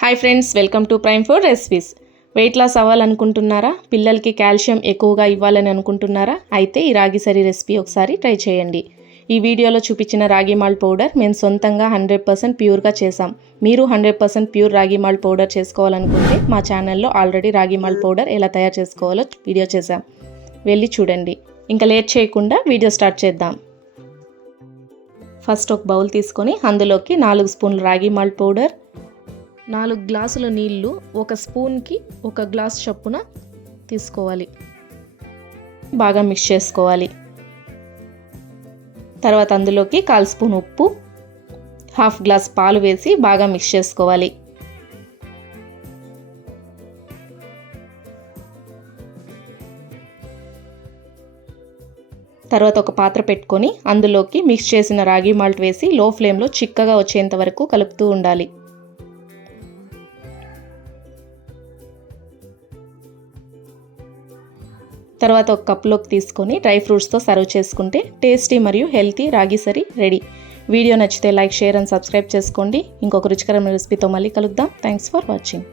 Hi friends, welcome to Prime food recipes. Weight loss అవ్వాలనుకుంటున్నారా? పిల్లలకి calcium ఎక్కువగా ఇవ్వాలని అనుకుంటున్నారా? అయితే ఈ రాగి సరి రెసిపీ ఒకసారి ట్రై చేయండి. ఈ వీడియోలో చూపించిన రాగి మాల్ట్ పౌడర్ మేము సొంతంగా 100% ప్యూర్గా చేసాం. మీరు 100% ప్యూర్ రాగి మాల్ట్ పౌడర్ చేసుకోవాలనుకుంటే మా ఛానల్లో ఆల్రెడీ రాగి మాల్ట్ పౌడర్ ఎలా తయారు చేసుకోవాలో వీడియో చేసాం, వెళ్ళి చూడండి. ఇంకా లేట్ చేయకుండా వీడియో స్టార్ట్ చేద్దాం. ఫస్ట్ ఒక బౌల్ తీసుకొని అందులోకి 4 స్పూన్లు రాగి మాల్ట్ పౌడర్, 4 గ్లాసుల నీళ్లు, 1 స్పూన్కి 1 గ్లాస్ చొప్పున తీసుకోవాలి. బాగా మిక్స్ చేసుకోవాలి. తర్వాత అందులోకి 1/4 స్పూన్ ఉప్పు, 1/2 గ్లాస్ పాలు వేసి బాగా మిక్స్ చేసుకోవాలి. తర్వాత ఒక పాత్ర పెట్టుకొని అందులోకి మిక్స్ చేసిన రాగి మాల్ట్ వేసి లో ఫ్లేమ్లో చిక్కగా వచ్చేంత వరకు కలుపుతూ ఉండాలి. తర్వాత ఒక కప్లోకి తీసుకొని డ్రై ఫ్రూట్స్తో సర్వ్ చేసుకుంటే టేస్టీ మరియు హెల్తీ రాగి సరి రెడీ. వీడియో నచ్చితే లైక్, షేర్ అండ్ సబ్స్క్రైబ్ చేసుకోండి. ఇంకొక రుచికరమైన రెసిపీతో మళ్ళీ కలుద్దాం. Thanks for watching.